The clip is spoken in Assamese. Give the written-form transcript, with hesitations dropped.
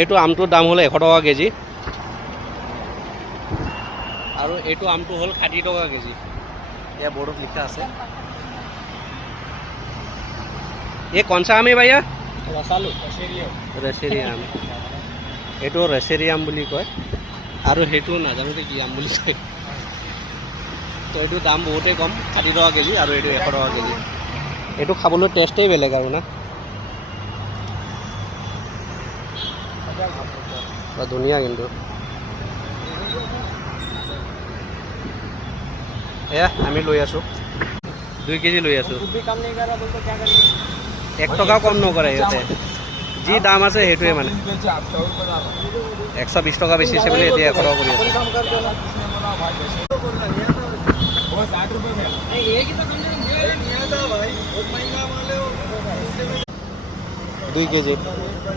এইটো আমটোৰ দাম হ'ল 100 টকা কেজি আৰু এইটো আমটো হ'ল 60 টকা কেজি ये बोर्ड लिखा আছে ये कौन सा आम है भैया रसालू रेसेरी आम এইটো रेसेरी आम বুলি কয় আৰু হেতু নাজানো কি আম বুলি কয় তো এইটো দাম বহুতেই কম 60 টকা কেজি আৰু এইটো 100 টকা কেজি এইটো খাবলৈ টেষ্টেই বেলেগ আৰু না ধুনীয়া কিন্তু এয়া আমি লৈ আছো 2 কেজি লৈ আছো भी कम नहीं कर रहा बोल तो क्या करेंगे 1 টকা কম নকৰে ইহঁতে যি দাম আছে সেইটোৱে মানে 120 টকা বেছি আছে বুলি এতিয়া 100 টকা কৰি আছে कम कर दो ना वो 60 रुपए में एक ही तो कम नहीं था भाई बहुत महंगा माल है 2 केजी